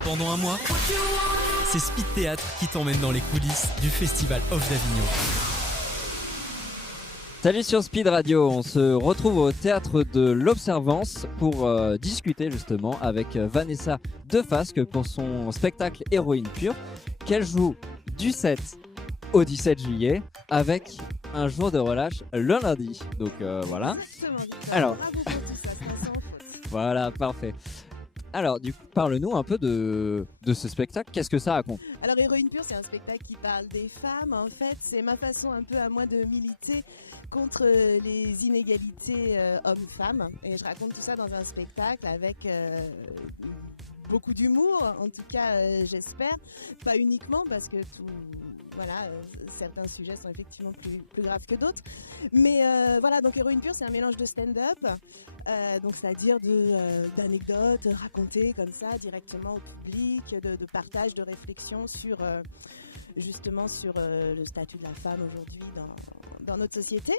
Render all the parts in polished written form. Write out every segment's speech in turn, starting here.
Pendant un mois, c'est Speed Théâtre qui t'emmène dans les coulisses du Festival Off d'Avignon. Salut sur Speed Radio, on se retrouve au Théâtre de l'Observance pour discuter justement avec Vanessa Defasque pour son spectacle Héroïne Pure qu'elle joue du 7 au 17 juillet avec un jour de relâche le lundi. Donc voilà. Alors, voilà, parfait. Alors, du coup, parle-nous un peu de ce spectacle. Qu'est-ce que ça raconte ? Alors, Héroïne Pure, c'est un spectacle qui parle des femmes. En fait, c'est ma façon un peu à moi de militer contre les inégalités hommes-femmes. Et je raconte tout ça dans un spectacle avec beaucoup d'humour, en tout cas, j'espère. Pas uniquement parce que certains sujets sont effectivement plus graves que d'autres. Mais voilà, donc Héroïne Pure, c'est un mélange de stand-up, donc c'est-à-dire d'anecdotes racontées comme ça directement au public, de partage, de réflexion sur justement sur le statut de la femme aujourd'hui dans notre société.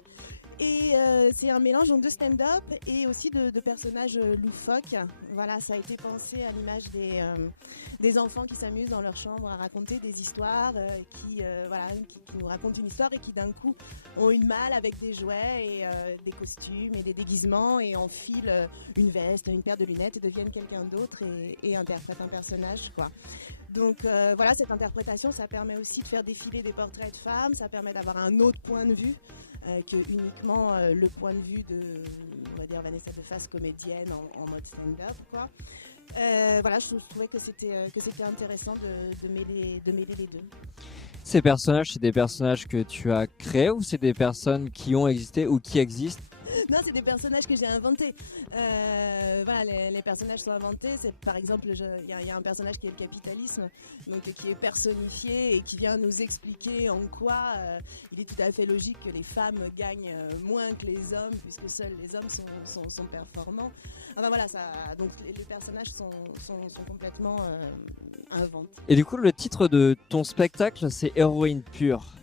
Et c'est un mélange donc de stand-up et aussi de personnages loufoques. Voilà, ça a été pensé à l'image des enfants qui s'amusent dans leur chambre à raconter des histoires, qui nous racontent une histoire et qui d'un coup ont une malle avec des jouets et des costumes et des déguisements et enfilent une veste, une paire de lunettes et deviennent quelqu'un d'autre et interprètent un personnage, quoi. Donc voilà, cette interprétation, ça permet aussi de faire défiler des portraits de femmes, ça permet d'avoir un autre point de vue que uniquement le point de vue de, on va dire, Vanessa Defasque, comédienne en mode stand-up, quoi. Voilà, je trouvais que c'était intéressant de mêler les deux. Ces personnages, c'est des personnages que tu as créés ou c'est des personnes qui ont existé ou qui existent ? Non, c'est des personnages que j'ai inventés. Voilà, les personnages sont inventés. C'est, par exemple, il y a un personnage qui est le capitalisme, donc qui est personnifié et qui vient nous expliquer en quoi il est tout à fait logique que les femmes gagnent moins que les hommes, puisque seuls les hommes sont performants. Enfin voilà, donc les personnages sont complètement inventés. Et du coup, le titre de ton spectacle, c'est Héroïne Pure.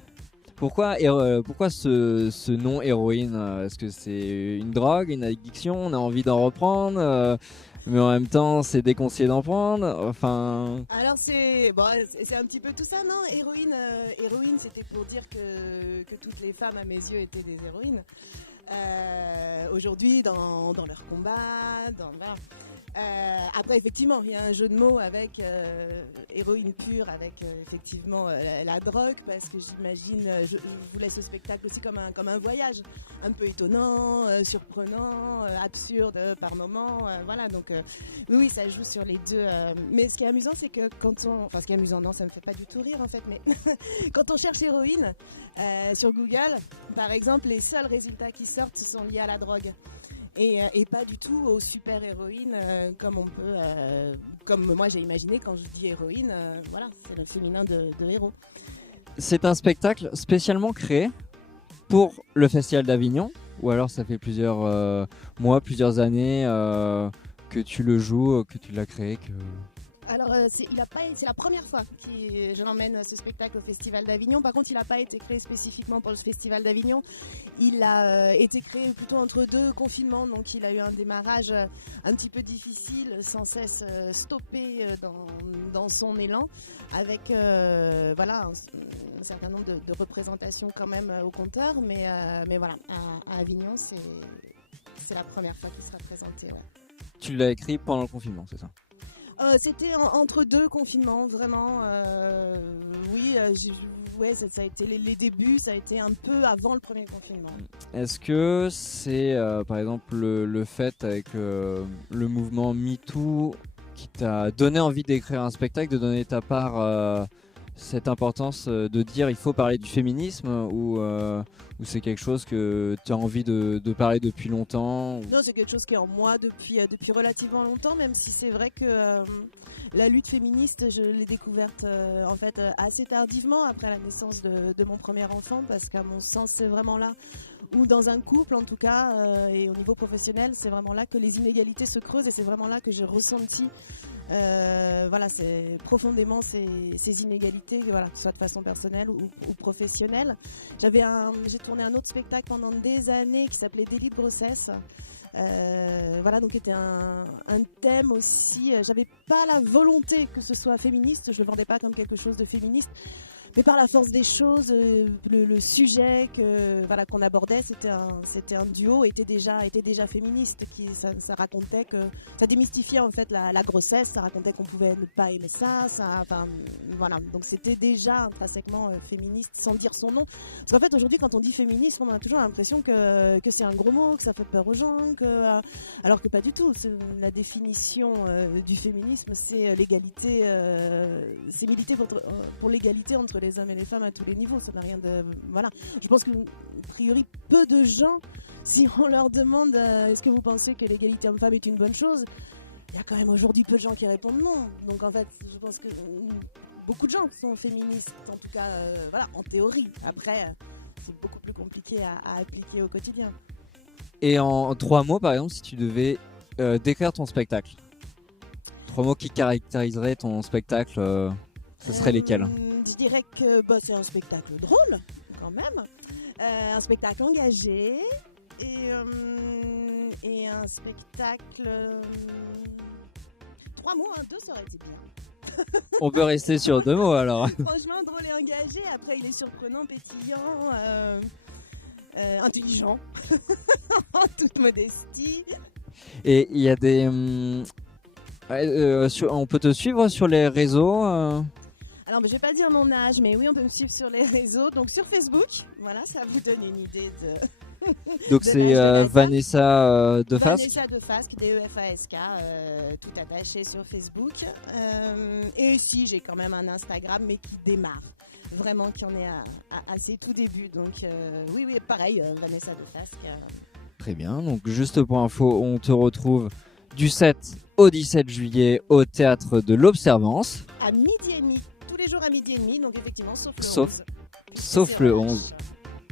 Pourquoi ce nom héroïne ? Est-ce que c'est une drogue, une addiction ? On a envie d'en reprendre, mais en même temps, c'est déconseillé d'en prendre. Enfin. Alors c'est un petit peu tout ça, non ? Héroïne, c'était pour dire que toutes les femmes, à mes yeux, étaient des héroïnes. Aujourd'hui, dans leur combat, voilà. Après, effectivement, il y a un jeu de mots avec héroïne pure, avec effectivement la drogue, parce que j'imagine, je vous laisse ce spectacle aussi comme un voyage, un peu étonnant, surprenant, absurde par moments, voilà. Donc oui, ça joue sur les deux. Mais ce qui est amusant, c'est que ce qui est amusant, non, ça me fait pas du tout rire en fait, mais quand on cherche héroïne sur Google, par exemple, les seuls résultats qui sortent sont liés à la drogue. Et pas du tout aux super-héroïnes comme moi j'ai imaginé quand je dis héroïne, voilà, c'est le féminin de héros. C'est un spectacle spécialement créé pour le Festival d'Avignon, ou alors ça fait plusieurs mois, plusieurs années que tu le joues, que tu l'as créé, que... Alors c'est la première fois que je l'emmène ce spectacle au Festival d'Avignon. Par contre, il n'a pas été créé spécifiquement pour le Festival d'Avignon. Il a été créé plutôt entre deux confinements, donc il a eu un démarrage un petit peu difficile, sans cesse stoppé dans son élan, avec voilà un certain nombre de représentations quand même au compteur, mais voilà, à Avignon, c'est la première fois qu'il sera présenté. Ouais. Tu l'as écrit pendant le confinement, c'est ça ? C'était entre deux confinements, vraiment. Oui, ça a été les débuts, ça a été un peu avant le premier confinement. Est-ce que c'est, par exemple, le fait avec le mouvement MeToo qui t'a donné envie d'écrire un spectacle, de donner ta part cette importance de dire il faut parler du féminisme ou c'est quelque chose que tu as envie de parler depuis longtemps ? Non, c'est quelque chose qui est en moi depuis relativement longtemps, même si c'est vrai que la lutte féministe, je l'ai découverte en fait assez tardivement après la naissance de mon premier enfant, parce qu'à mon sens c'est vraiment là, ou dans un couple en tout cas, et au niveau professionnel, c'est vraiment là que les inégalités se creusent et c'est vraiment là que j'ai ressenti voilà, c'est profondément ces inégalités, voilà, que ce soit de façon personnelle ou professionnelle. J'ai tourné un autre spectacle pendant des années qui s'appelait Délit de grossesse, Voilà, donc c'était un thème aussi. J'avais pas la volonté que ce soit féministe, je le vendais pas comme quelque chose de féministe. Mais par la force des choses, le sujet qu'on abordait, c'était un duo, était déjà féministe. Ça racontait que ça démystifiait en fait la grossesse, ça racontait qu'on pouvait ne pas aimer ça. Voilà. Donc c'était déjà intrinsèquement féministe sans dire son nom. Parce qu'en fait aujourd'hui, quand on dit féminisme, on a toujours l'impression que c'est un gros mot, que ça fait peur aux gens, alors que pas du tout. La définition du féminisme, c'est l'égalité, c'est militer pour l'égalité entre les hommes et les femmes à tous les niveaux. Ça n'a rien de... Voilà. Je pense que, a priori, peu de gens, si on leur demande est-ce que vous pensez que l'égalité homme-femme est une bonne chose, il y a quand même aujourd'hui peu de gens qui répondent non. Donc en fait, je pense que beaucoup de gens sont féministes, en tout cas, en théorie. Après, c'est beaucoup plus compliqué à appliquer au quotidien. Et en 3 mots, par exemple, si tu devais décrire ton spectacle, 3 mots qui caractériseraient ton spectacle, ce serait lesquels ? Je dirais que c'est un spectacle drôle, quand même. Un spectacle engagé et un spectacle... 3 mots, 2 ça aurait été bien. On peut rester sur 2 mots alors. Franchement, drôle et engagé. Après, il est surprenant, pétillant, intelligent, en toute modestie. Et il y a des... on peut te suivre sur les réseaux Alors, je vais pas dire mon âge, mais oui, on peut me suivre sur les réseaux. Donc, sur Facebook, voilà, ça vous donne une idée de... Donc, c'est Vanessa Defasque. Vanessa Defasque, DEFASK, tout attaché sur Facebook. Et si, j'ai quand même un Instagram, mais qui démarre. Vraiment, qui en est à ses tout débuts. Donc, oui, pareil, Vanessa Defasque. Très bien. Donc, juste pour info, on te retrouve du 7 au 17 juillet au Théâtre de l'Observance. À 12h30. Tous les jours à 12h30, donc effectivement, sauf le 11. Sauf le 11.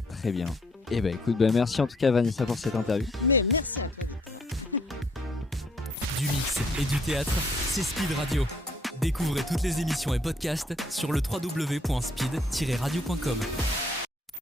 Très bien. Et écoute, merci en tout cas Vanessa pour cette interview. Mais merci à toi. Du mix et du théâtre, c'est Speed Radio. Découvrez toutes les émissions et podcasts sur le www.speed-radio.com.